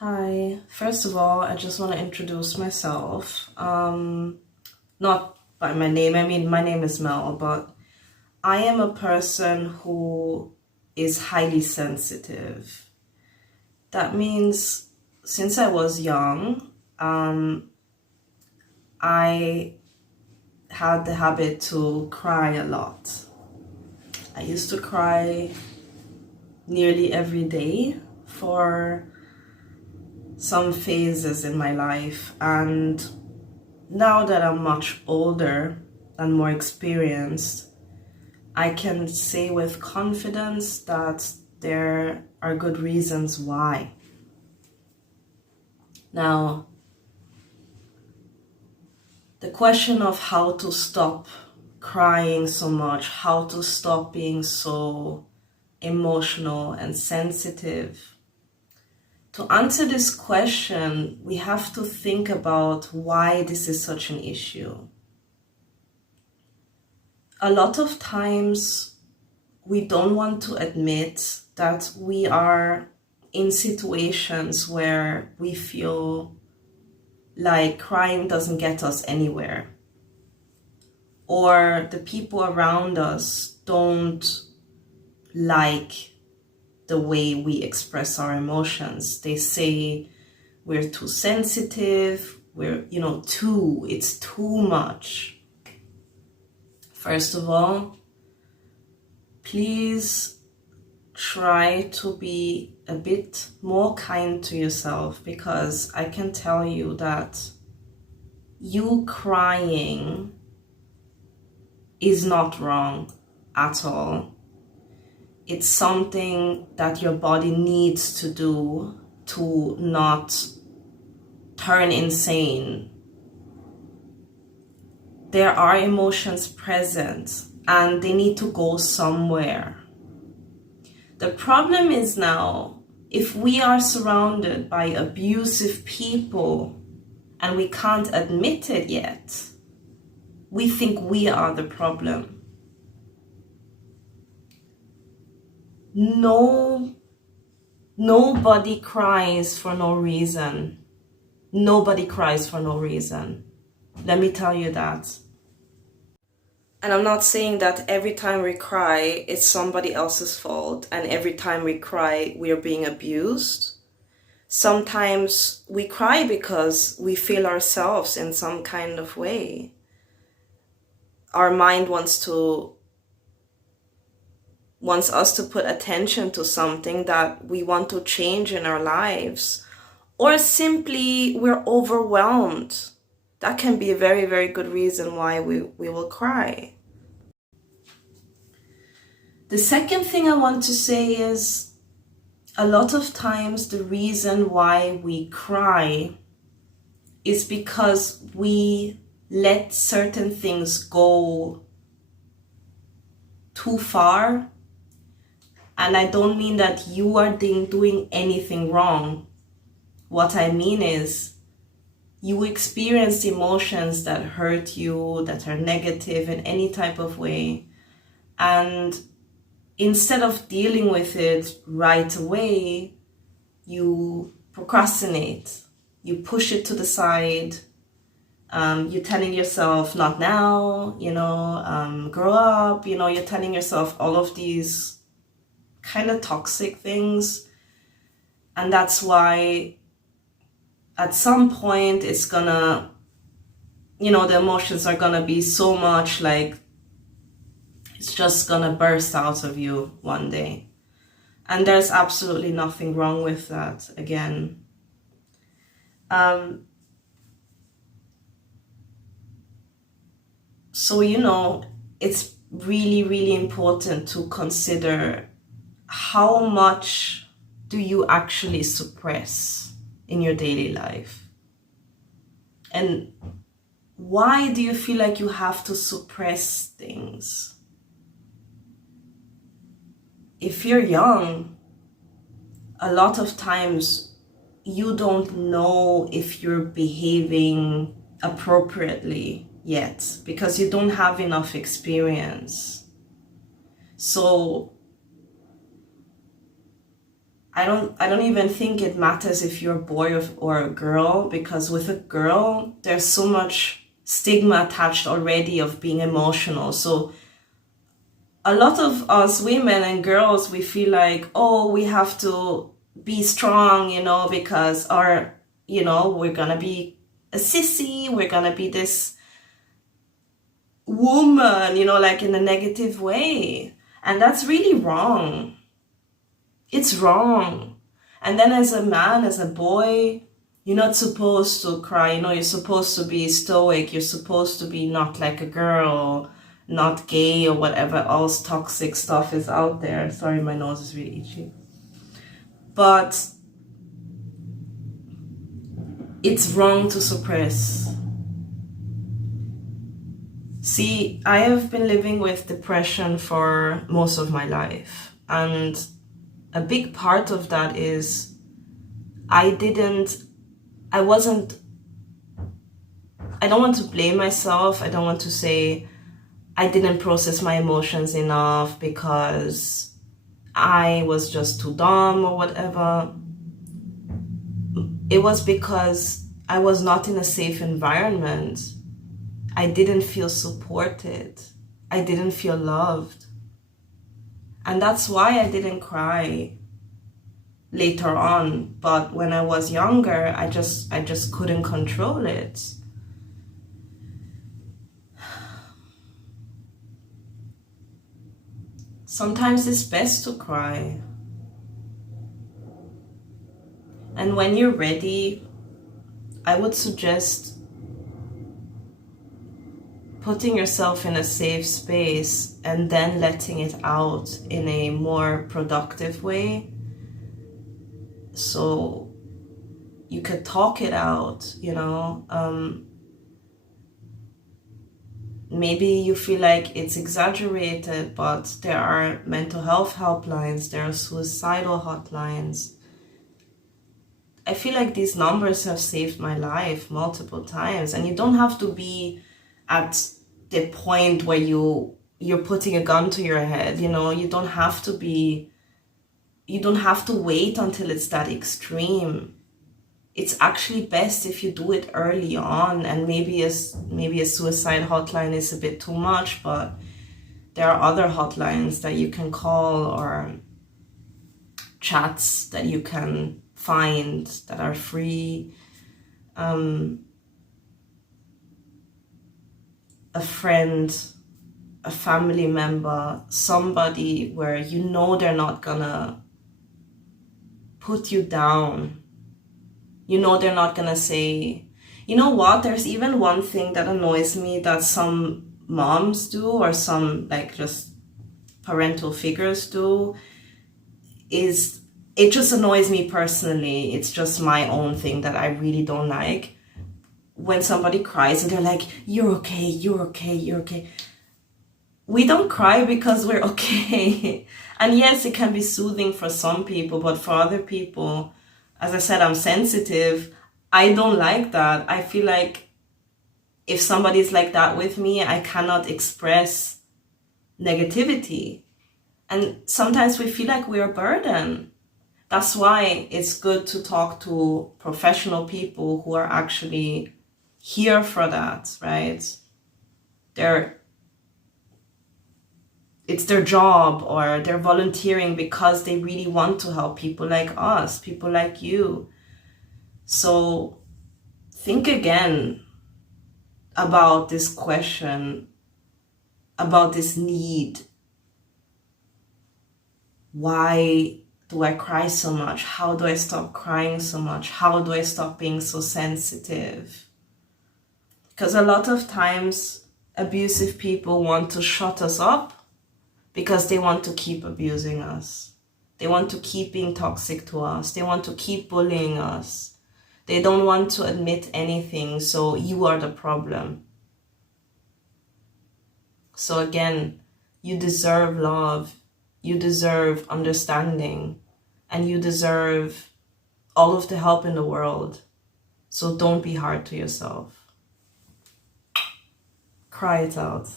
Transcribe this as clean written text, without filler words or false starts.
Hi, first of all, I just want to introduce myself. Not by my name, I mean, my name is Mel, but I am a person who is highly sensitive. That means since I was young, I had the habit to cry a lot. I used to cry nearly every day for some phases in my life, and now that I'm much older and more experienced, I can say with confidence that there are good reasons why. Now, the question of how to stop crying so much, how to stop being so emotional and sensitive. To answer this question, we have to think about why this is such an issue. A lot of times we don't want to admit that we are in situations where we feel like crying doesn't get us anywhere, or the people around us don't like the way we express our emotions. They say we're too sensitive, it's too much. First of all, please try to be a bit more kind to yourself, because I can tell you that you crying is not wrong at all. It's something that your body needs to do to not turn insane. There are emotions present and they need to go somewhere. The problem is now, if we are surrounded by abusive people and we can't admit it yet, we think we are the problem. Nobody cries for no reason. Nobody cries for no reason. Let me tell you that. And I'm not saying that every time we cry, it's somebody else's fault, and every time we cry, we are being abused. Sometimes we cry because we feel ourselves in some kind of way. Our mind wants us to put attention to something that we want to change in our lives, or simply we're overwhelmed. That can be a very, very good reason why we will cry. The second thing I want to say is, a lot of times the reason why we cry is because we let certain things go too far. And I don't mean that you are doing anything wrong. What I mean is, you experience emotions that hurt you, that are negative in any type of way. And instead of dealing with it right away, you procrastinate. You push it to the side. You're telling yourself, not now, grow up, you're telling yourself all of these kind of toxic things. And that's why at some point it's gonna, the emotions are gonna be so much like it's just gonna burst out of you one day. And there's absolutely nothing wrong with that, again. So, it's really, really important to consider how much do you actually suppress in your daily life? And why do you feel like you have to suppress things? If you're young, a lot of times you don't know if you're behaving appropriately yet, because you don't have enough experience. So I don't even think it matters if you're a boy or a girl, because with a girl, there's so much stigma attached already of being emotional. So a lot of us women and girls, we feel like, oh, we have to be strong, because we're gonna be a sissy, we're gonna be this woman, like in a negative way. And that's really wrong. It's wrong. And then as a man, as a boy, you're not supposed to cry, you're supposed to be stoic, you're supposed to be not like a girl, not gay, or whatever else toxic stuff is out there. Sorry, my nose is really itchy. But it's wrong to suppress. See, I have been living with depression for most of my life, and a big part of that is I don't want to blame myself. I don't want to say I didn't process my emotions enough because I was just too dumb or whatever. It was because I was not in a safe environment. I didn't feel supported. I didn't feel loved. And that's why I didn't cry later on. But when I was younger, I just couldn't control it. Sometimes it's best to cry. And when you're ready, I would suggest putting yourself in a safe space and then letting it out in a more productive way. So you could talk it out, maybe you feel like it's exaggerated, but there are mental health helplines, there are suicidal hotlines. I feel like these numbers have saved my life multiple times, and you don't have to be at the point where you're putting a gun to your head, you don't have to wait until it's that extreme. It's actually best if you do it early on, and maybe a suicide hotline is a bit too much, but there are other hotlines that you can call or chats that you can find that are free. A friend, a family member, somebody where they're not gonna put you down. They're not gonna say, there's even one thing that annoys me that some moms do, or some just parental figures do, is it just annoys me personally. It's just my own thing that I really don't like. When somebody cries and they're like, you're okay, you're okay, you're okay. We don't cry because we're okay. And yes, it can be soothing for some people, but for other people, as I said, I'm sensitive. I don't like that. I feel like if somebody's like that with me, I cannot express negativity. And sometimes we feel like we're a burden. That's why it's good to talk to professional people who are actually here for that, right? It's their job, or they're volunteering because they really want to help people like us, people like you. So think again about this question, about this need. Why do I cry so much? How do I stop crying so much? How do I stop being so sensitive? Because a lot of times abusive people want to shut us up because they want to keep abusing us. They want to keep being toxic to us. They want to keep bullying us. They don't want to admit anything, so you are the problem. So again, you deserve love. You deserve understanding. And you deserve all of the help in the world. So don't be hard to yourself. Cry it out.